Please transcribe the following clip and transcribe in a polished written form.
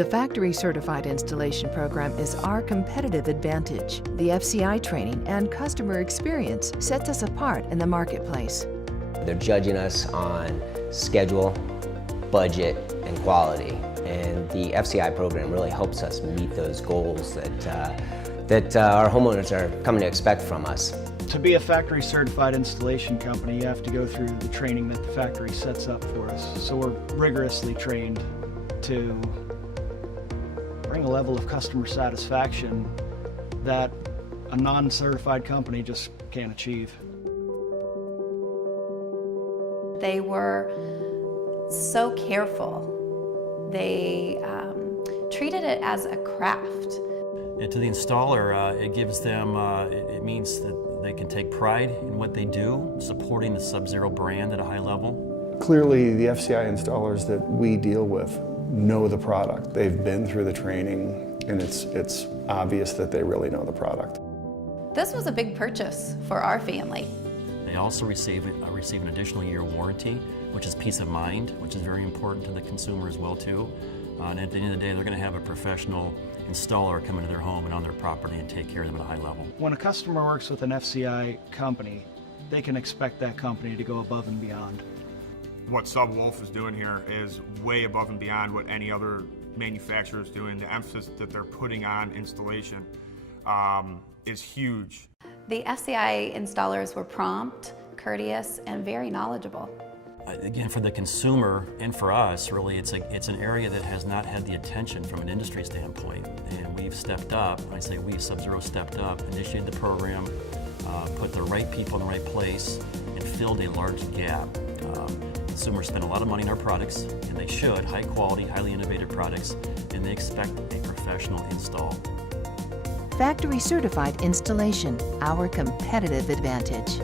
The Factory Certified Installation Program is our competitive advantage. The FCI training and customer experience sets us apart in the marketplace. They're judging us on schedule, budget, and quality. And the FCI program really helps us meet those goals that our homeowners are coming to expect from us. To be a factory certified installation company, you have to go through the training that the factory sets up for us. So we're rigorously trained to bring a level of customer satisfaction that a non-certified company just can't achieve. They were so careful. They treated it as a craft. And to the installer, it gives them, it means that they can take pride in what they do, supporting the Sub-Zero brand at a high level. Clearly, the FCI installers that we deal with know the product. They've been through the training, and it's obvious that they really know the product. This was a big purchase for our family. They also receive an additional year warranty, which is peace of mind, which is very important to the consumer as well too. And at the end of the day, they're going to have a professional installer come into their home and on their property and take care of them at a high level. When a customer works with an FCI company, they can expect that company to go above and beyond. What Subwolf is doing here is way above and beyond what any other manufacturer is doing. The emphasis that they're putting on installation is huge. The FCI installers were prompt, courteous, and very knowledgeable. Again, for the consumer and for us, really, it's an area that has not had the attention from an industry standpoint. And we've stepped up, I say we, Sub-Zero stepped up, initiated the program, put the right people in the right place, and filled a large gap. Consumers spend a lot of money on our products, and they should, high quality, highly innovative products, and they expect a professional install. Factory Certified Installation, our competitive advantage.